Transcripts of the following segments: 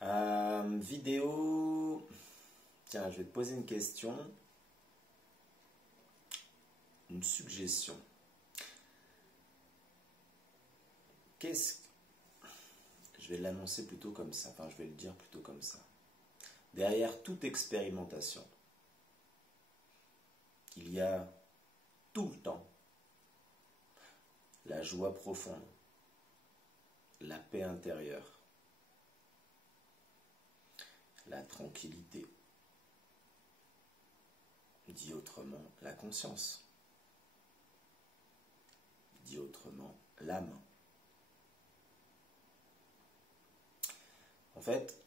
Vidéo. Tiens, je vais te poser une question. Une suggestion. Je vais l'annoncer plutôt comme ça. Enfin, je vais le dire plutôt comme ça. Derrière toute expérimentation, il y a tout le temps la joie profonde, la paix intérieure, la tranquillité, dit autrement la conscience, dit autrement l'âme. En fait,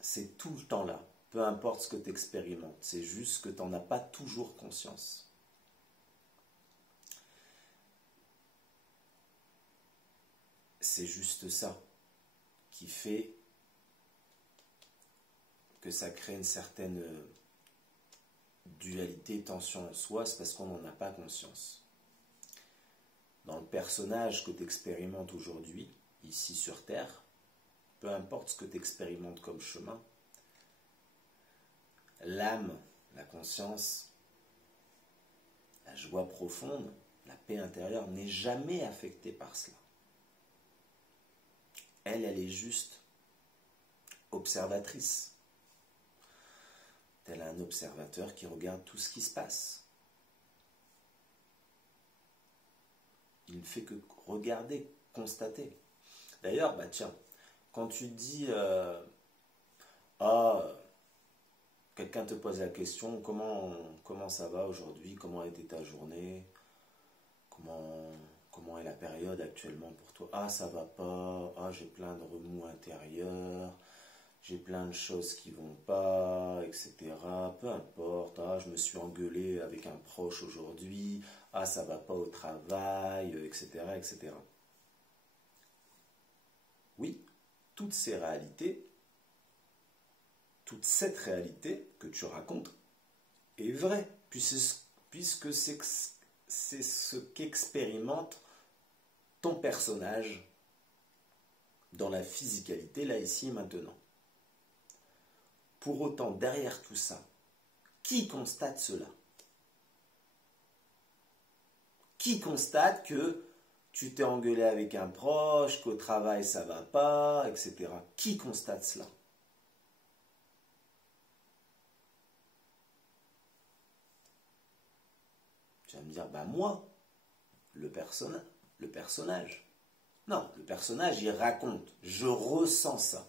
c'est tout le temps là, peu importe ce que tu expérimentes, c'est juste que tu n'en as pas toujours conscience. C'est juste ça qui fait que ça crée une certaine dualité, tension en soi, c'est parce qu'on n'en a pas conscience. Dans le personnage que tu expérimentes aujourd'hui, ici sur Terre, peu importe ce que tu expérimentes comme chemin, l'âme, la conscience, la joie profonde, la paix intérieure n'est jamais affectée par cela. Elle est juste observatrice. Tel un observateur qui regarde tout ce qui se passe. Il ne fait que regarder, constater. D'ailleurs, tiens, quand tu dis quelqu'un te pose la question, comment ça va aujourd'hui, comment a été ta journée, comment est la période actuellement pour toi? Ah, ça va pas, ah, j'ai plein de remous intérieurs, j'ai plein de choses qui vont pas, etc. Peu importe, ah, je me suis engueulé avec un proche aujourd'hui, ah, ça va pas au travail, etc., etc. Oui, toutes ces réalités, toute cette réalité que tu racontes est vraie, puisque c'est ce qu'expérimente ton personnage dans la physicalité, là, ici et maintenant. Pour autant, derrière tout ça, qui constate cela? Qui constate que tu t'es engueulé avec un proche, qu'au travail ça va pas, etc. Qui constate cela? Tu vas me dire, moi, le personnage. Non, le personnage, il raconte. Je ressens ça.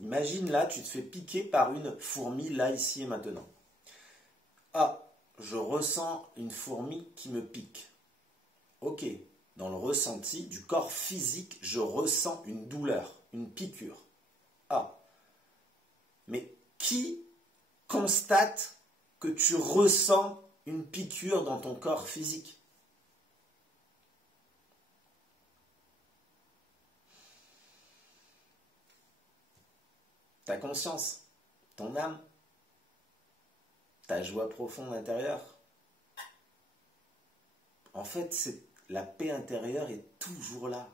Imagine là, tu te fais piquer par une fourmi, là, ici et maintenant. Ah, je ressens une fourmi qui me pique. Ok, dans le ressenti du corps physique, je ressens une douleur, une piqûre. Ah, mais qui constate que tu ressens une piqûre dans ton corps physique? Ta conscience, ton âme, ta joie profonde intérieure. En fait, la paix intérieure est toujours là,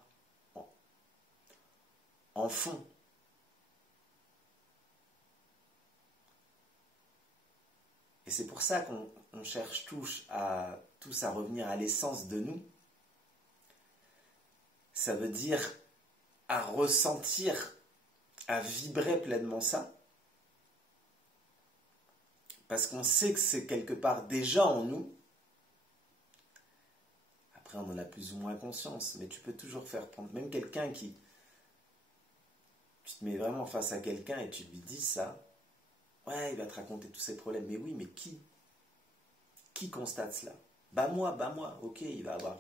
en fond. Et c'est pour ça qu'on cherche tous à revenir à l'essence de nous. Ça veut dire à ressentir, à vibrer pleinement ça. Parce qu'on sait que c'est quelque part déjà en nous. Après, on en a plus ou moins conscience, mais tu peux toujours faire prendre. Même quelqu'un tu te mets vraiment face à quelqu'un et tu lui dis ça, ouais, il va te raconter tous ses problèmes. Mais oui, mais qui constate cela? Moi, ok, il va avoir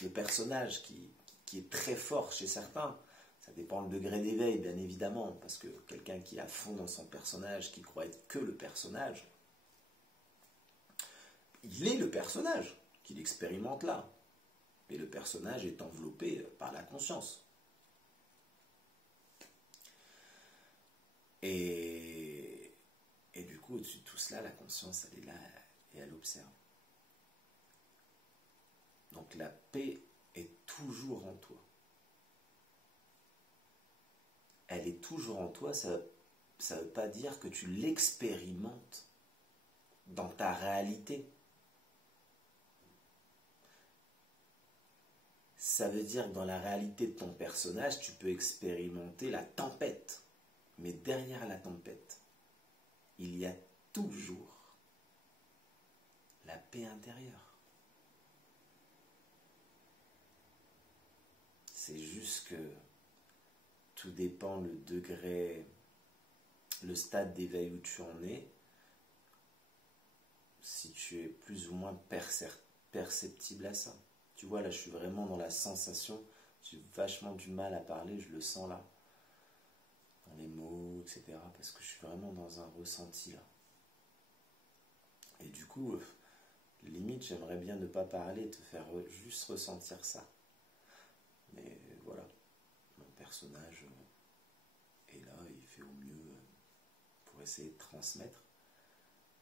le personnage qui est très fort chez certains. Ça dépend le degré d'éveil, bien évidemment, parce que quelqu'un qui est à fond dans son personnage, qui croit être que le personnage, il est le personnage qu'il expérimente là. Mais le personnage est enveloppé par la conscience. Et du coup, au-dessus de tout cela, la conscience, elle est là et elle observe. Donc, Donc la paix est toujours en toi. Elle est toujours en toi, ça ne veut pas dire que tu l'expérimentes dans ta réalité. Ça veut dire que dans la réalité de ton personnage, tu peux expérimenter la tempête. Mais derrière la tempête, il y a toujours la paix intérieure. C'est juste que tout dépend le degré, le stade d'éveil où tu en es, si tu es plus ou moins perceptible à ça. Tu vois, là, je suis vraiment dans la sensation, j'ai vachement du mal à parler, je le sens là, dans les mots, etc., parce que je suis vraiment dans un ressenti là. Et du coup, limite, j'aimerais bien ne pas parler, te faire juste ressentir ça. Mais voilà, mon personnage est là, il fait au mieux pour essayer de transmettre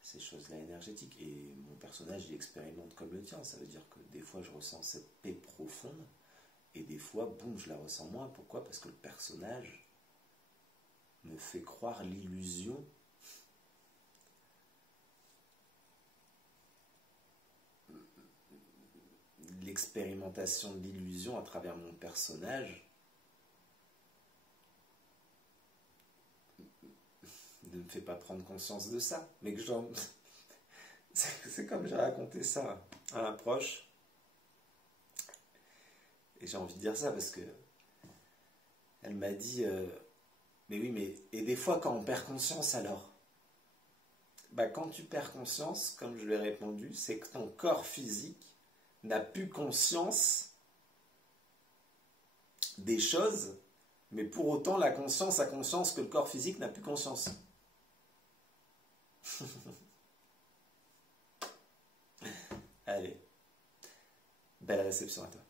ces choses-là énergétiques. Et mon personnage, il expérimente comme le tien. Ça veut dire que des fois, je ressens cette paix profonde, et des fois, boum, je la ressens moins. Pourquoi? Parce que le personnage me fait croire l'illusion l'expérimentation de l'illusion à travers mon personnage ne me fait pas prendre conscience de ça, mais que j'en... c'est comme j'ai raconté ça à un proche, et j'ai envie de dire ça parce que elle m'a dit mais oui, mais et des fois quand on perd conscience, alors bah, quand tu perds conscience, comme je lui ai répondu, c'est que ton corps physique n'a plus conscience des choses, mais pour autant la conscience a conscience que le corps physique n'a plus conscience. Allez, belle réception à toi.